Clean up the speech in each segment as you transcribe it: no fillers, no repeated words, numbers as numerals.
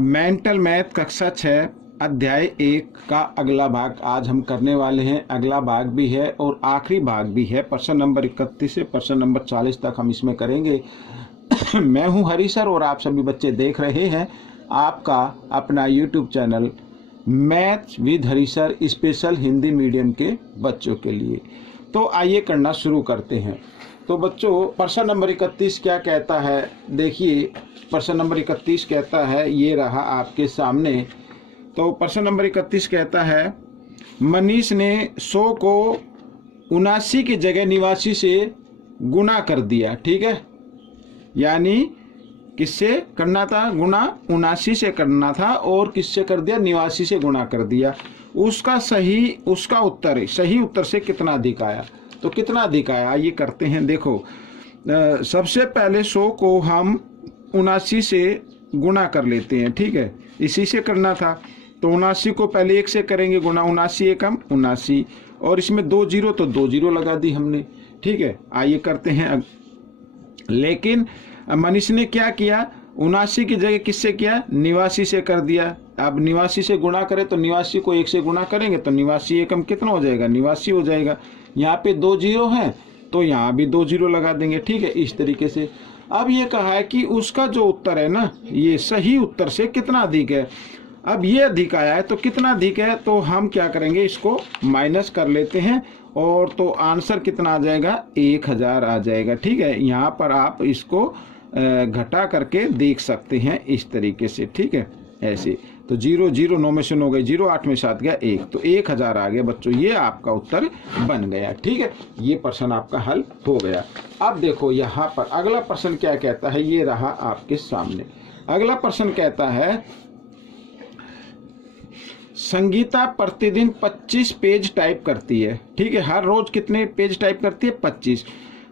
Mental math कक्षा 6 अध्याय 1 का अगला भाग आज हम करने वाले हैं। अगला भाग भी है और आखिरी भाग भी है। प्रश्न नंबर 31 से प्रश्न नंबर 40 तक हम इसमें करेंगे। मैं हूं हरी सर और आप सभी बच्चे देख रहे हैं आपका अपना YouTube channel math with Hari sir special Hindi medium के बच्चों के लिए। तो आइए करना शुरू करते हैं। तो बच्चों प्रश्न नंबर 31 क्या कहता है, देखिए प्रश्न नंबर 31 कहता है, ये रहा आपके सामने। तो प्रश्न नंबर 31 कहता है, मनीष ने 100 को 79 की जगह 89 से गुना कर दिया। ठीक है, यानी किससे करना था? गुना 79 से करना था और किससे कर दिया? 89 से गुना कर दिया। उसका सही उत्तर से कितना अधिक आया? तो कितना अधिक आया ये करते हैं। देखो सबसे पहले 100 को हम 79 से गुना कर लेते हैं। ठीक है, इसी से करना था तो 79 को पहले 1 से करेंगे गुना, 79 एकम 79 और इसमें 2 जीरो तो 2 जीरो लगा दी हमने। ठीक है, आइए करते हैं। लेकिन मनीष ने क्या किया? 79 की जगह किससे किया? 89 से कर दिया। अब 89 से गुणा करें तो 89 को 1 से गुणा करेंगे तो 89 एकम कितना हो जाएगा? 89 हो जाएगा। यहाँ पे 2 जीरो हैं तो यहाँ भी 2 जीरो लगा देंगे। ठीक है, इस तरीके से। अब ये कहा है कि उसका जो उत्तर है ना, ये सही उत्तर से कितना अधिक है। अब ये अधिक आया है तो कितना अधिक है, तो हम क्या करेंगे, इसको माइनस कर लेते हैं और तो आंसर कितना आ जाएगा? 1000 आ जाएगा। ठीक है, यहाँ पर आप इसको घटा करके देख सकते हैं इस तरीके से। ठीक है, ऐसे तो 0 0 9 में 0 हो गई 0, 8 में 7 गया 1, तो 1000 आ गया बच्चों। ये आपका उत्तर बन गया। ठीक है, ये प्रश्न आपका हल हो गया। अब देखो यहाँ पर अगला प्रश्न क्या कहता है, ये रहा आपके सामने। अगला प्रश्न कहता है, संगीता प्रतिदिन 25 पेज टाइप करती है। ठीक है, हर रोज कितने पेज टाइप करती है? 25।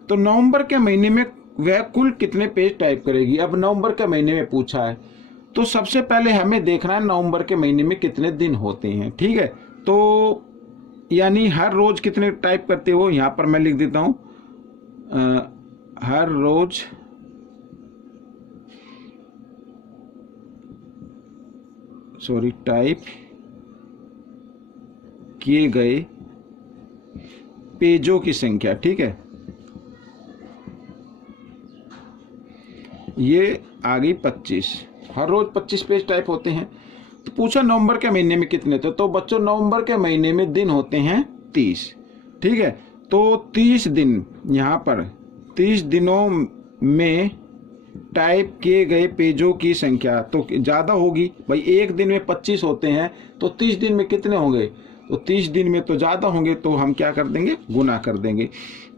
तो नवंबर के महीने में वह कुल कितने पेज टाइप करेगी? अब नवंबर के महीने में पूछा है तो सबसे पहले हमें देखना है नवंबर के महीने में कितने दिन होते हैं। ठीक है, तो यानी हर रोज कितने टाइप करते हो, यहाँ पर मैं लिख देता हूँ हर रोज टाइप किए गए पेजों की संख्या। ठीक है, ये आ गई 25। हर रोज 25 पेज टाइप होते हैं। तो पूछा नवंबर के महीने में कितने थे, तो बच्चों नवंबर के महीने में दिन होते हैं 30। ठीक है, तो 30 दिन, यहाँ पर 30 दिनों में टाइप किए गए पेजों की संख्या तो ज़्यादा होगी भाई। एक दिन में 25 होते हैं तो 30 दिन में कितने होंगे? तो 30 दिन में तो ज़्यादा होंगे, तो हम क्या कर देंगे? गुना कर देंगे।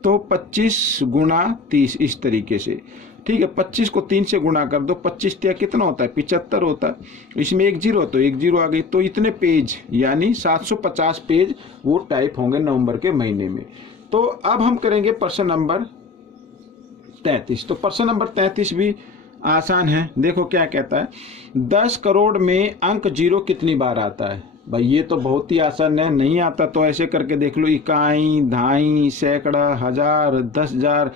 तो 25 गुना 30 इस तरीके से। ठीक है, 25 को 3 से गुना कर दो, 25 क्या कितना होता है? 75 होता है। इसमें 1 जीरो तो 1 जीरो आ गई। तो इतने पेज यानी 750 पेज वो टाइप होंगे नवंबर के महीने में। तो अब हम करेंगे प्रश्न नंबर 33। तो प्रश्न नंबर 33 भी आसान है। देखो क्या कहता है, 10 करोड़ में अंक 0 कितनी बार आता है? भाई ये तो बहुत ही आसान है। नहीं आता तो ऐसे करके देख लो, इकाई, दहाई, सैकड़ा, हजार, 10,000,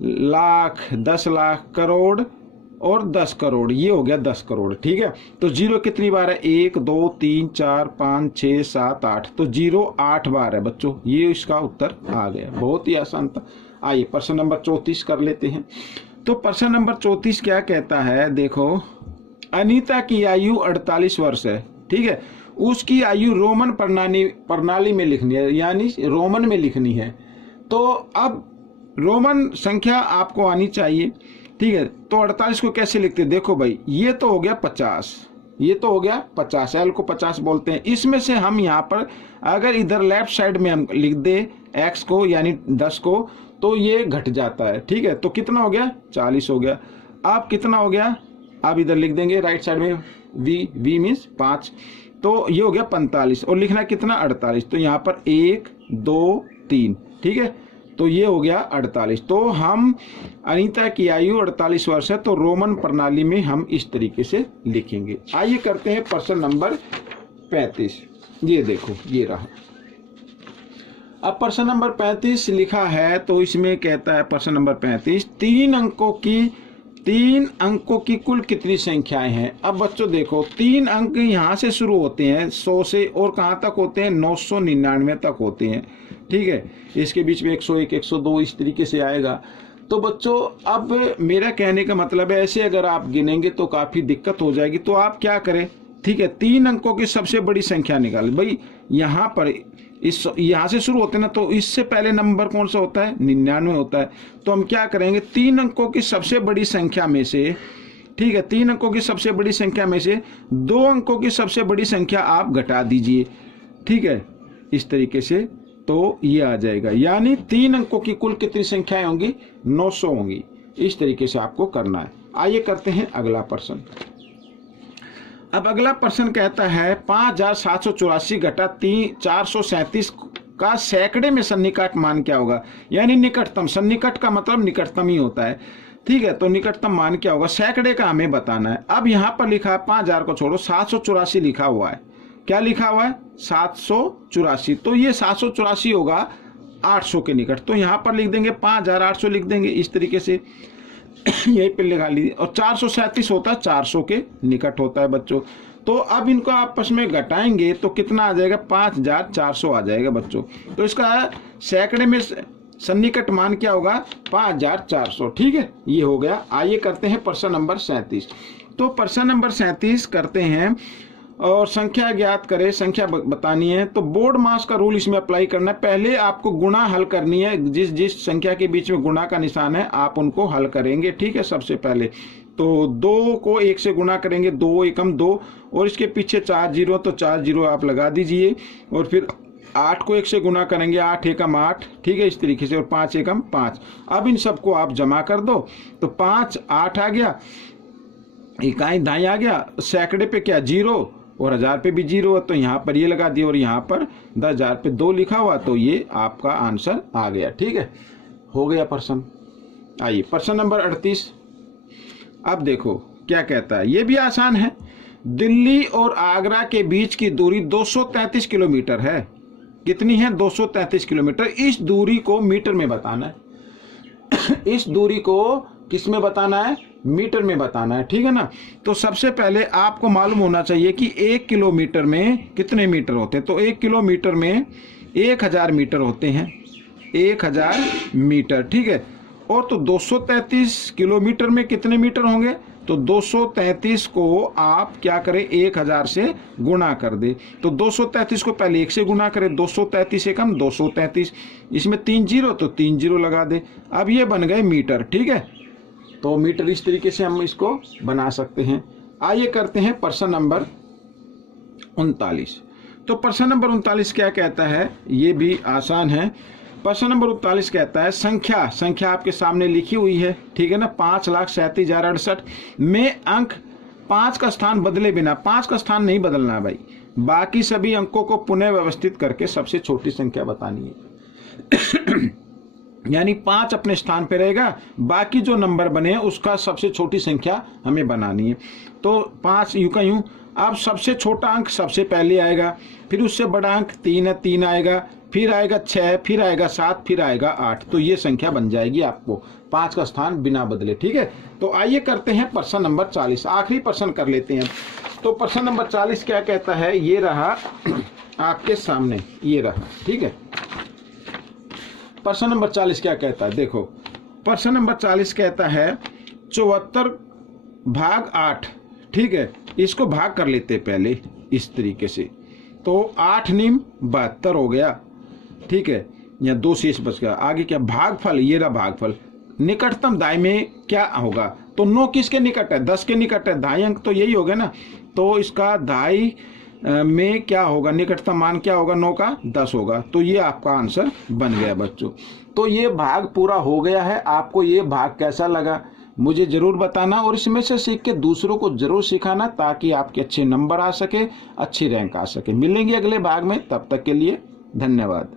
लाख, 10 लाख, करोड़ और 10 करोड़, ये हो गया 10 करोड़। ठीक है, तो 0 कितनी बार है? 1 2 3 4 5 6 7 8, तो 0 8 बार है बच्चों। ये इसका उत्तर आ गया, बहुत ही आसान था। आइए प्रश्न नंबर 34 कर लेते हैं। तो प्रश्न नंबर 34 क्या कहता है, देखो अनीता की आयु 48 वर्ष है। ठीक है, उसकी आयु रोमन प्रणाली में लिखनी है, यानी रोमन में लिखनी है। तो अब रोमन संख्या आपको आनी चाहिए। ठीक है, तो 48 को कैसे लिखते हैं? देखो भाई, ये तो हो गया 50, ये तो हो गया 50, एल को 50 बोलते हैं। इसमें से हम यहाँ पर अगर इधर लेफ्ट साइड में हम लिख दे x को यानी 10 को, तो ये घट जाता है। ठीक है, तो कितना हो गया? 40 हो गया। अब कितना हो गया? अब इधर लिख देंगे राइट साइड में v मीन्स 5, तो ये हो गया 45 और लिखना कितना? 48। तो यहाँ पर 1 2 3। ठीक है, तो ये हो गया 48। तो हम अनीता की आयु 48 वर्ष है, तो रोमन प्रणाली में हम इस तरीके से लिखेंगे। आइए करते हैं प्रश्न नंबर 35। ये देखो, ये रहा। अब प्रश्न नंबर 35 लिखा है, तो इसमें कहता है प्रश्न नंबर 35, 3 अंकों की 3 अंकों की कुल कितनी संख्याएं हैं। अब बच्चों देखो 3 अंक यहाँ से शुरू होते हैं 100 से और कहाँ तक होते हैं 999 तक होते हैं। ठीक है, इसके बीच में 101, 102 इस तरीके से आएगा। तो बच्चों अब मेरा कहने का मतलब है ऐसे अगर आप गिनेंगे तो काफ़ी दिक्कत हो जाएगी। तो आप क्या करें, ठीक है, 3 अंकों की सबसे बड़ी संख्या निकालें। भाई यहाँ पर यहाँ से शुरू होते हैं ना, तो इससे पहले नंबर कौन सा होता है 99 होता है। तो हम क्या करेंगे 3 अंकों की सबसे बड़ी संख्या में से, ठीक है, 3 अंकों की सबसे बड़ी संख्या में से 2 अंकों की सबसे बड़ी संख्या आप घटा दीजिए। ठीक है, इस तरीके से तो ये आ जाएगा, यानी 3 अंकों की कुल कितनी संख्याएं होंगी 900 होंगी। इस तरीके से आपको करना है। आइए करते हैं अगला प्रश्न। अब अगला प्रश्न कहता है 5784 घटा 437 का सैकड़े में सन्निकट मान क्या होगा। यानी निकटतम, सन्निकट का मतलब निकटतम ही होता है। ठीक है, तो निकटतम मान क्या होगा सैकड़े का हमें बताना है। अब यहाँ पर लिखा है 5000 को छोड़ो 784 लिखा हुआ है। क्या लिखा हुआ है 784, तो ये 784 होगा 800 के निकट। तो यहाँ पर लिख देंगे 5800 लिख देंगे इस तरीके से यही पे लगा लीजिए। और 437 होता है 400 के निकट होता है बच्चों। तो अब इनको आपस में घटाएंगे तो कितना आ जाएगा 5400 आ जाएगा बच्चों। तो इसका सैकड़े में सन्निकट मान क्या होगा 5400। ठीक है, ये हो गया। आइए करते हैं प्रश्न नंबर 37। तो प्रश्न नंबर 37 करते हैं और संख्या ज्ञात करें, संख्या बतानी है। तो बोर्ड मास का रूल इसमें अप्लाई करना है। पहले आपको गुणा हल करनी है, जिस जिस संख्या के बीच में गुणा का निशान है आप उनको हल करेंगे। ठीक है, सबसे पहले तो 2 को 1 से गुणा करेंगे, 2 एकम 2 और इसके पीछे 4 जीरो, तो 4 जीरो आप लगा दीजिए। और फिर 8 को 1 से गुणा करेंगे, 8 एकम 8। ठीक है, इस तरीके से, और 5 एकम 5। अब इन सबको आप जमा कर दो तो 5 8 आ गया, इकाई दाई आ गया, सैकड़े पे क्या 0 और 1000 पे भी 0 है, तो यहाँ पर ये लगा दिया और यहाँ पर 10,000 पे 2 लिखा हुआ, तो ये आपका आंसर आ गया। ठीक है, हो गया प्रश्न। आइए प्रश्न नंबर 38। अब देखो क्या कहता है, ये भी आसान है। दिल्ली और आगरा के बीच की दूरी 233 किलोमीटर है। कितनी है 233 किलोमीटर। इस दूरी को मीटर में बताना है इस दूरी को किस में बताना है मीटर में बताना है। ठीक है ना। तो सबसे पहले आपको मालूम होना चाहिए कि 1 किलोमीटर में कितने मीटर होते हैं। तो 1 किलोमीटर में 1000 मीटर होते हैं, 1000 मीटर। ठीक है, और तो 233 किलोमीटर में कितने मीटर होंगे। तो 233 को आप क्या करें 1000 से गुणा कर दे। तो 233 को पहले 1 से गुणा करें, 233 एकम 233, इसमें 3 जीरो तो 3 जीरो लगा दे। अब ये बन गए मीटर। ठीक है, तो मीटर इस तरीके से हम इसको बना सकते हैं। आइए करते हैं प्रश्न नंबर 39। तो प्रश्न नंबर 39 क्या कहता है, ये भी आसान है। प्रश्न नंबर 39 कहता है संख्या आपके सामने लिखी हुई है। ठीक है ना, 5,37,068 में अंक 5 का स्थान बदले बिना, 5 का स्थान नहीं बदलना है भाई, बाकी सभी अंकों को पुनः व्यवस्थित करके सबसे छोटी संख्या बतानी है यानी 5 अपने स्थान पे रहेगा, बाकी जो नंबर बने हैं उसका सबसे छोटी संख्या हमें बनानी है। तो 5 यूं का यूं। अब सबसे छोटा अंक सबसे पहले आएगा, फिर उससे बड़ा अंक 3 है, 3 आएगा, फिर आएगा 6, फिर आएगा 7, फिर आएगा 8। तो ये संख्या बन जाएगी आपको 5 का स्थान बिना बदले। ठीक है, तो आइए करते हैं प्रश्न नंबर 40। आखिरी प्रश्न कर लेते हैं। तो प्रश्न नंबर 40 क्या कहता है, ये रहा आपके सामने, ये रहा। ठीक है, प्रश्न नंबर 40 क्या कहता है, देखो प्रश्न नंबर 40 कहता है 74 भाग 8। ठीक है, इसको भाग कर लेते हैं पहले इस तरीके से। तो 8 निम 72 हो गया। ठीक है, यहाँ 2 शेष बच गया। आगे क्या भागफल, ये रहा भागफल। निकटतम दाई में क्या होगा, तो 9 किसके निकट है 10 के निकट है, दाई अंक तो यही हो गया ना। तो इसका दाई में क्या होगा, निकटतम मान क्या होगा 9 का 10 होगा। तो ये आपका आंसर बन गया बच्चों। तो ये भाग पूरा हो गया है। आपको ये भाग कैसा लगा मुझे जरूर बताना, और इसमें से सीख के दूसरों को जरूर सिखाना, ताकि आपके अच्छे नंबर आ सके, अच्छी रैंक आ सके। मिलेंगे अगले भाग में, तब तक के लिए धन्यवाद।